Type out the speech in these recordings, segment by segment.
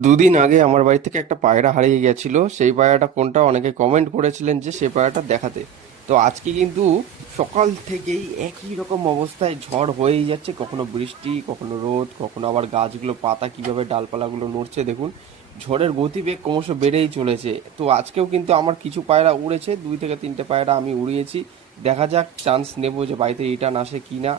দুদিন আগে আমার বাড়ি থেকে একটা পায়রা হারিয়ে গেছিল। সেই পায়রাটা কোনটা অনেকে কমেন্ট করেছিলেন যে সেই পায়রাটা দেখাতে। তো আজকে কিন্তু সকাল থেকেই একই রকম অবস্থায় ঝড় হয়েই যাচ্ছে। কখনো বৃষ্টি, কখনো রোদ, কখনো আবার গাছগুলো, পাতা কীভাবে ডালপালাগুলো নড়ছে দেখুন। ঝড়ের গতিবেগ ক্রমশ বেড়েই চলেছে। তো আজকেও কিন্তু আমার কিছু পায়রা উড়েছে। দুই থেকে তিনটে পায়রা আমি উড়িয়েছি। দেখা যাক চান্স নেব যে বাড়িতে রিটার্ন আসে কি না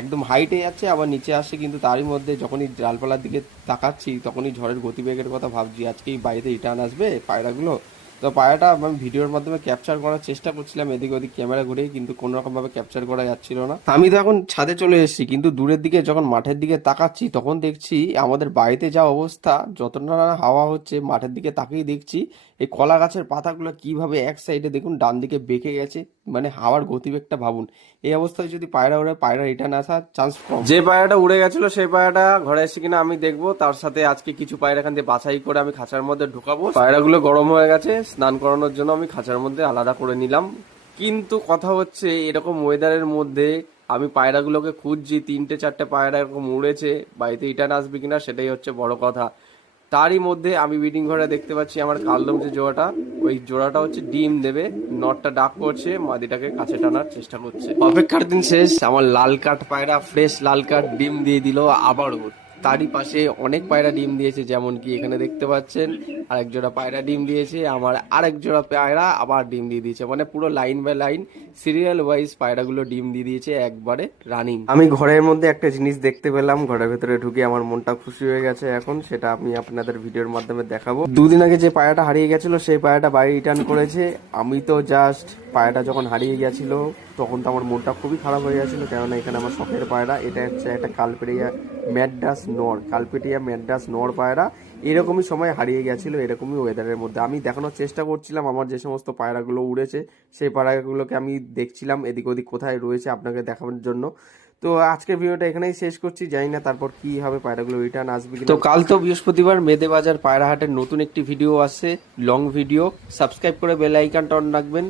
একদম হাইটে যাচ্ছে, আবার নিচে আসছে, কিন্তু তারই মধ্যে যখনই ডালপালার দিকে তাকাচ্ছি, তখনই ঝড়ের গতিবেগের কথা ভাবছি। আজকেই বাড়িতে রিটার্ন আসবে পায়রাগুলো? তো পায়রাটা আমি ভিডিওর মাধ্যমে ক্যাপচার করার চেষ্টা করছিলাম, এদিক ওদিক ক্যামেরা ঘুরে কিন্তু কোনো রকম ভাবে ক্যাপচার করা যাচ্ছিল না। আমি তো এখন ছাদে চলে এসেছি, কিন্তু দূরের দিকে যখন মাঠের দিকে তাকাচ্ছি, তখন দেখছি আমাদের বাড়িতে যা অবস্থা যতটা হাওয়া হচ্ছে, মাঠের দিকে তাকিয়ে দেখছি, এই কলা গাছের পাতাগুলো কীভাবে এক সাইডে দেখুন, ডান দিকে বেঁকে গেছে মানে হাওয়ার গতিবেগটা ভাবুন। এই অবস্থায় যদি পায়রা উড়ে পায়রা রিটার্ন আসার চান্স কম। যে পায়রাটা উড়ে গেছিল সেই পায়রাটা ঘরে এসে কিনা আমি দেখব, তার সাথে আজকে কিছু পায়রা এখান থেকে বাছাই করে আমি খাঁচার মধ্যে ঢুকাবো। পায়রাগুলো গরম হয়ে গেছে স্নান করানোর জন্য আমি খাঁচার মধ্যে আলাদা করে নিলাম। কিন্তু কথা হচ্ছে, এরকম ওয়েদারের মধ্যে আমি পায়রাগুলোকে খুঁজছি, তিনটে, চারটে পায়রা এরকম উড়েছে, বাড়িতে রিটার্ন আসবে কিনা সেটাই হচ্ছে বড় কথা। তারই মধ্যে আমি বিডিং ঘরে দেখতে পাচ্ছি আমার কালদম যে জোড়াটা, ওই জোড়াটা হচ্ছে ডিম দেবে, নটটা ডাক করছে, মাদিটাকে কাছে টানার চেষ্টা করছে। অপেক্ষার দিন শেষ, আমার লাল কাঠ পায়রা, ফ্রেশ লাল কাঠ ডিম দিয়ে দিল আবারও তারই পাশে অনেক পায়রা ডিম দিয়েছে, যেমন কি এখানে দেখতে পাচ্ছেন, আরেক জোড়া পায়রা ডিম দিয়েছে, আমার আরেক জোড়া পায়রা আবার ডিম দিয়ে দিয়েছে মানে পুরো line by line serial wise পায়রাগুলো ডিম দিয়ে দিয়েছে একবারে রানিং। আমি ঘরের মধ্যে একটা জিনিস দেখতে পেলাম, ঘরের ভেতরে ঢুকে আমার মনটা খুশি হয়ে গেছে এখন, সেটা আমি আপনাদের ভিডিওর মাধ্যমে দেখাবো। দুদিন আগে যে পায়রাটা হারিয়ে গেছিল, সেই পায়রাটা বাড়ি রিটার্ন করেছে। আমি তো জাস্ট পায়রাটা যখন হারিয়ে গেছিল, তখন তো আমার মনটা খুবই খারাপ হয়ে গেছিল, কেননা এখানে আমার শখের পায়রা, এটা হচ্ছে একটা কালপেরিয়া ম্যাডাস নর, কালপেটিয়া ম্যাডাস নর পায়রা এরকমই সময় হারিয়ে গেছিল, এরকমই ওয়েদারের মধ্যে। আমি দেখানোর চেষ্টা করছিলাম, আমার যে সমস্ত পায়রাগুলো উড়েছে, সেই পায়রাগুলোকে আমি দেখছিলাম, এদিক ওদিক কোথায় রয়েছে আপনাকে দেখানোর জন্য। তো আজকের ভিডিওটা এখানেই শেষ করছি, জানি না তারপর কি হবে, পায়রাগুলো রিটার্ন আসবে তো কাল তো বৃহস্পতিবার, মেদে বাজার পায়রাহাটের নতুন একটি ভিডিও আসছে লং ভিডিও সাবস্ক্রাইব করে বেল আইকনটা অন রাখবেন।